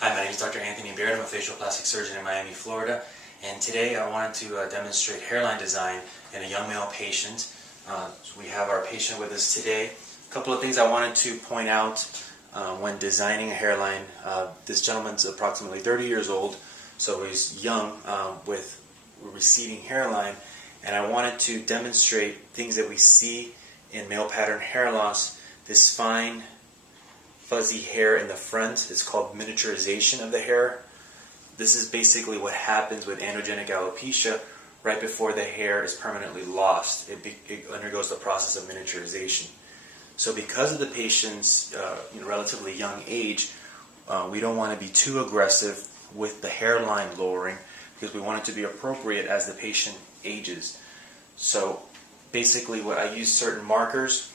Hi, my name is Dr. Anthony Baird. I'm a facial plastic surgeon in Miami, Florida. And today I wanted to demonstrate hairline design in a young male patient. So we have our patient with us today. A couple of things I wanted to point out when designing a hairline. This gentleman's approximately 30 years old, so he's young with receding hairline. And I wanted to demonstrate things that we see in male pattern hair loss. This fine fuzzy hair in the front is called miniaturization of the hair. This is basically what happens with androgenic alopecia right before the hair is permanently lost. It undergoes the process of miniaturization. So because of the patient's relatively young age, we don't want to be too aggressive with the hairline lowering because we want it to be appropriate as the patient ages. So basically I use certain markers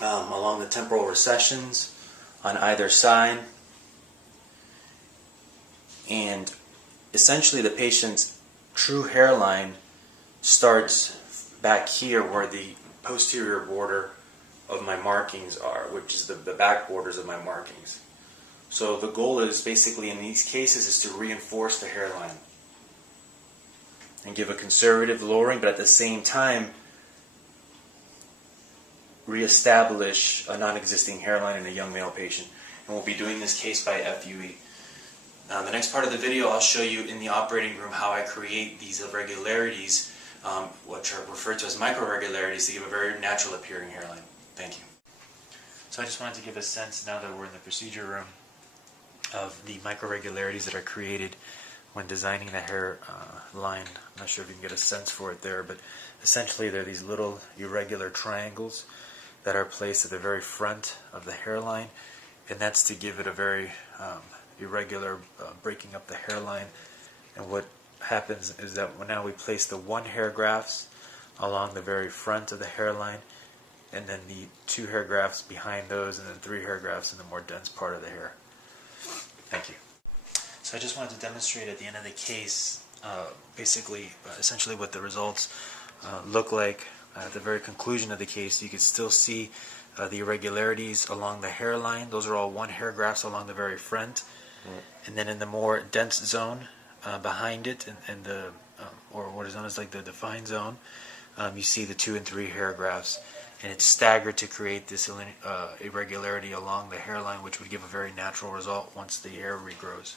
along the temporal recessions on either side, and essentially the patient's true hairline starts back here where the posterior border of my markings are, which is the back borders of my markings. So the goal is basically in these cases is to reinforce the hairline and give a conservative lowering, but at the same time reestablish a non-existing hairline in a young male patient. And we'll be doing this case by FUE. The next part of the video I'll show you in the operating room how I create these irregularities, which are referred to as microregularities, to give a very natural appearing hairline. Thank you. So I just wanted to give a sense, now that we're in the procedure room, of the microregularities that are created when designing the hair line. I'm not sure if you can get a sense for it there, but essentially they're these little irregular triangles that are placed at the very front of the hairline, and that's to give it a very irregular breaking up the hairline. And what happens is that now we place the one hair grafts along the very front of the hairline, and then the two hair grafts behind those, and then three hair grafts in the more dense part of the hair. Thank you. So I just wanted to demonstrate at the end of the case essentially what the results look like. At the very conclusion of the case, you can still see the irregularities along the hairline. Those are all one hair grafts along the very front. And then in the more dense zone behind it, and the or what is known as like the defined zone, you see the 2 and 3 hair grafts. And it's staggered to create this irregularity along the hairline, which would give a very natural result once the hair regrows.